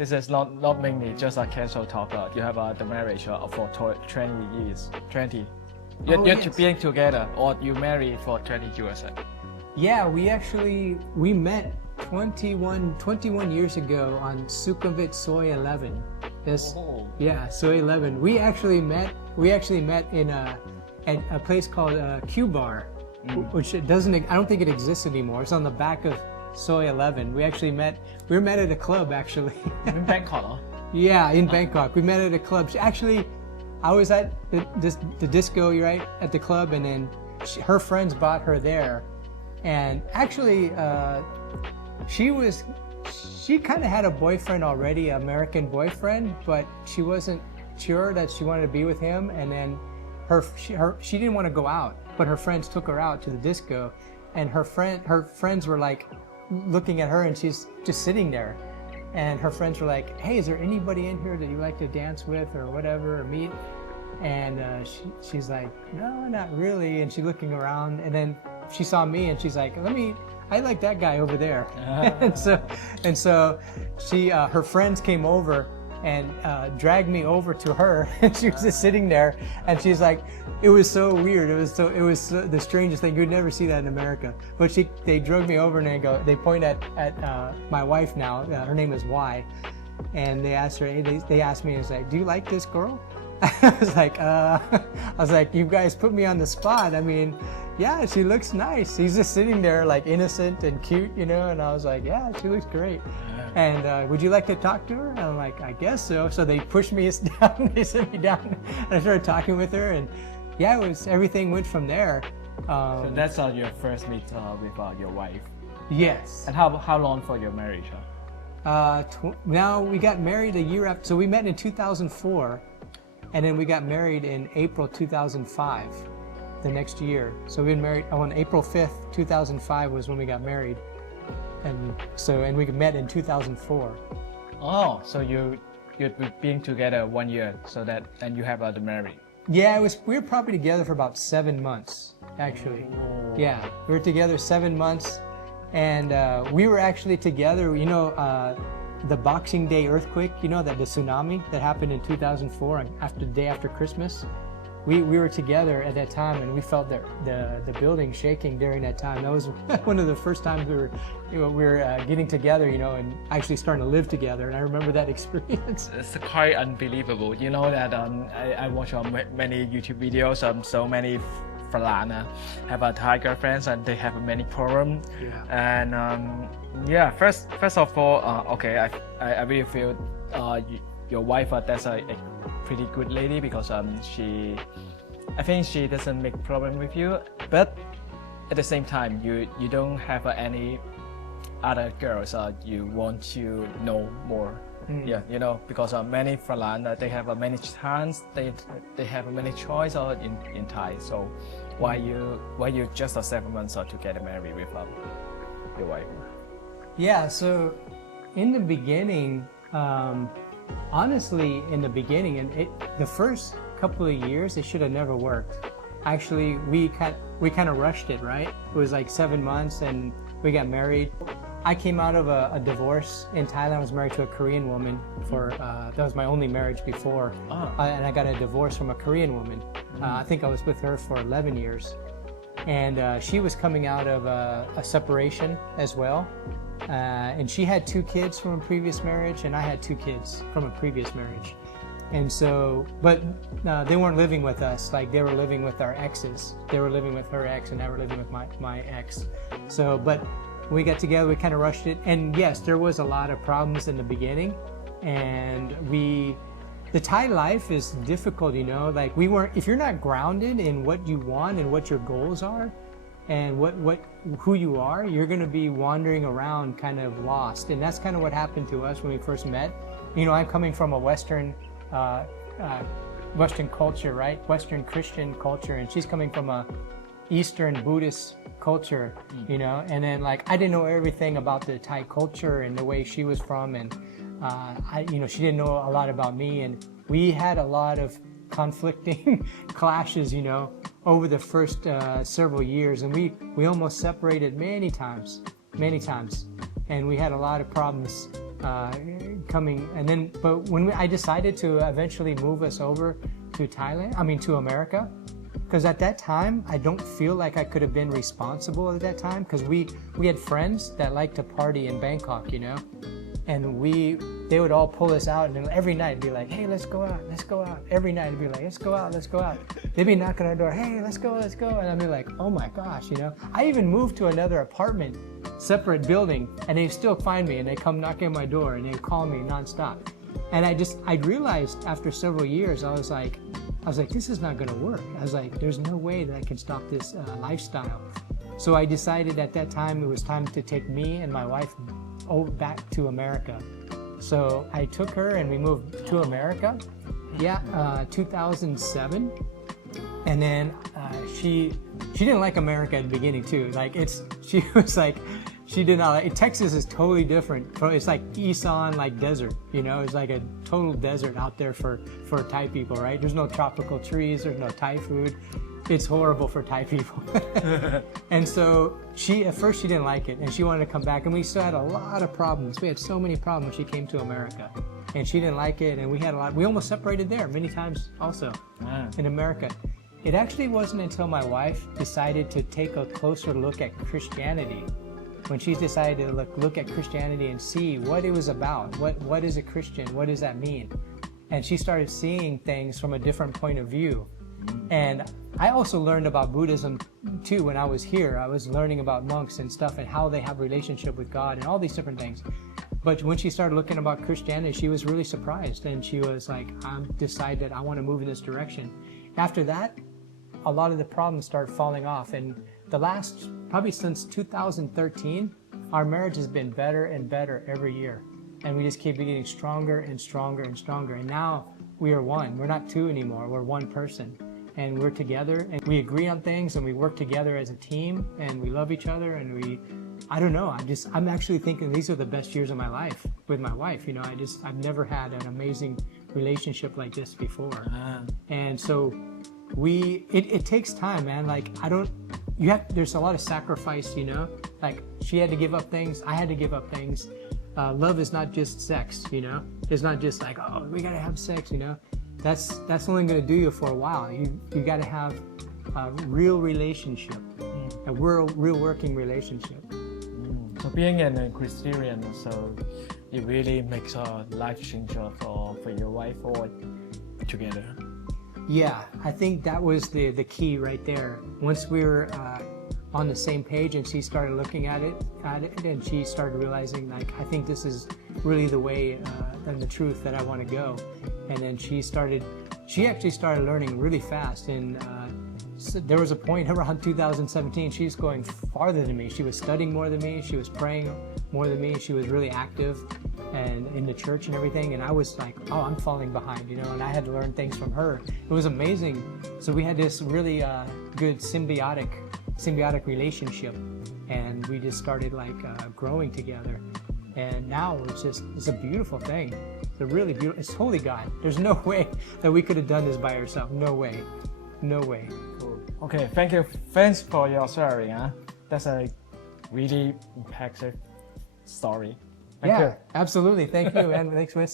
This is not mainly just a casual talk. You have the marriage for 20 years. 20. You're yes. being together or you married for 20 years. Yeah, we met 21 years ago on Sukhumvit Soy 11. Yeah, Soy 11. We actually met in a place called Q Bar, which it doesn't. I don't think it exists anymore. It's on the back of Soy 11. We were met at a club actually. In Bangkok, huh? Yeah, in Bangkok. We met at a club. Actually, I was at the disco, right, at the club, and then her friends brought her there. And actually, she kind of had a boyfriend already, an American boyfriend, but she wasn't sure that she wanted to be with him. And then she didn't want to go out, but her friends took her out to the disco, and her friends were like looking at her, and she's just sitting there. And her friends were like, "Hey, is there anybody in here that you like to dance with or whatever or meet?" And she's like, "No, not really." And she's looking around, and then she saw me, and she's like, "I like that guy over there." and so she her friends came over and dragged me over to her, and she was just sitting there, and she's like, it was so weird. It was the strangest thing. You'd never see that in America. But they drug me over, and they point at my wife now. Her name is Y, and they asked her. They asked me, "Is like, do you like this girl?" I was like, "You guys put me on the spot. I mean, yeah, she looks nice." He's just sitting there like innocent and cute, you know. And I was like, "Yeah, she looks great." And would you like to talk to her? And I'm like, "I guess so." So they pushed me down. They set me down, and I started talking with her. And yeah, everything went from there. So that's your first meet with your wife. Yes. And how long for your marriage? Now we got married a year after. So we met in 2004, and then we got married in April 2005, the next year. So we've been married on April 5th, 2005 was when we got married. And we met in 2004. Oh, so you'd been together 1 year, and you have the married. Yeah, we were probably together for about 7 months, actually. Oh. Yeah, we were together 7 months, and we were actually together. You know, the Boxing Day earthquake. You know, the tsunami that happened in 2004, the day after Christmas. We were together at that time, and we felt the building shaking during that time. That was one of the first times we were getting together, you know, and actually starting to live together. And I remember that experience. It's quite unbelievable. You know that I watch many YouTube videos. So many Falana have a Thai girlfriends, and they have many problems. Yeah. And yeah, first of all, okay, I really feel your wife that's a pretty good lady, because I think she doesn't make problem with you, but at the same time you don't have any other girls you want to know more. Yeah, you know, because many Falana they have many chance, they have many choice in Thai. So why you just 7 months to get married with your wife? Yeah, so in the beginning, honestly, in the beginning, and the first couple of years, it should have never worked. Actually, we kind of rushed it, right? It was like 7 months, and we got married. I came out of a divorce in Thailand. I was married to a Korean woman that was my only marriage before, and I got a divorce from a Korean woman. I think I was with her for 11 years, and she was coming out of a separation as well. And she had 2 kids from a previous marriage, and I had 2 kids from a previous marriage. And so, but they weren't living with us, like they were living with our exes. They were living with her ex, and I were living with my ex. So, but when we got together, we kind of rushed it. And yes, there was a lot of problems in the beginning. And the Thai life is difficult, you know, like if you're not grounded in what you want and what your goals are, and who you are, you're going to be wandering around kind of lost. And that's kind of what happened to us when we first met. You know, I'm coming from a Western culture, right? Western Christian culture, and she's coming from a Eastern Buddhist culture, you know. And then like I didn't know everything about the Thai culture and the way she was from, and she didn't know a lot about me, and we had a lot of conflicting clashes, you know, over the first several years, and we almost separated many times, and we had a lot of problems coming, and then, but when I decided to eventually move us over to to America, because at that time, I don't feel like I could have been responsible at that time, because we had friends that liked to party in Bangkok, and they would all pull us out, and every night be like, hey, let's go out. Every night it'd be like, let's go out. They'd be knocking on our door, hey, let's go. And I'd be like, oh my gosh, I even moved to another apartment, separate building, and they still find me, and they come knocking on my door, and they call me nonstop. And I realized after several years, I was like, this is not gonna work. I was like, there's no way that I can stop this lifestyle. So I decided at that time it was time to take me and my wife back to America. So I took her and we moved to America. 2007. And then she didn't like America at the beginning too. She was like, she did not like it. Texas is totally different. It's like Isan, like desert, it's like a total desert out there for Thai people, right? There's no tropical trees, there's no Thai food. It's horrible for Thai people. And so at first she didn't like it, and she wanted to come back, and we still had a lot of problems. We had so many problems when she came to America, and she didn't like it, and we almost separated there many times also in America. It actually wasn't until my wife decided to take a closer look at Christianity, when she decided to look at Christianity and see what it was about. What is a Christian? What does that mean? And she started seeing things from a different point of view. And I also learned about Buddhism too when I was here. I was learning about monks and stuff and how they have a relationship with God and all these different things. But when she started looking about Christianity, she was really surprised, and she was like, I decided I want to move in this direction. After that, a lot of the problems started falling off, and probably since 2013, our marriage has been better and better every year. And we just keep getting stronger and stronger and stronger. And now we are one. We're not two anymore. We're one person. And we're together, and we agree on things, and we work together as a team, and we love each other, and I don't know, I'm actually thinking these are the best years of my life with my wife. I've never had an amazing relationship like this before. And so it takes time, man. There's a lot of sacrifice, like she had to give up things, I had to give up things. Love is not just sex, it's not just like, oh, we gotta have sex, that's only gonna do you for a while. You gotta have a real relationship, a real working relationship. So being a Christian, so it really makes a life changer for your wife or together. Yeah, I think that was the key right there. Once we were on the same page, and she started looking at it, and she started realizing, like, I think this is really the way and the truth that I want to go. And then she actually started learning really fast. And so there was a point around 2017, she's going farther than me. She was studying more than me. She was praying more than me. She was really active and in the church and everything. And I was like, oh, I'm falling behind, and I had to learn things from her. It was amazing. So we had this really good symbiotic relationship, and we just started growing together. And now it's a beautiful thing. It's a really beautiful, it's holy God. There's no way that we could have done this by ourselves. No way. Cool. Okay, thank you. Thanks for your sharing. That's a really impactful story. Thank you. Absolutely. Thank you, and thanks for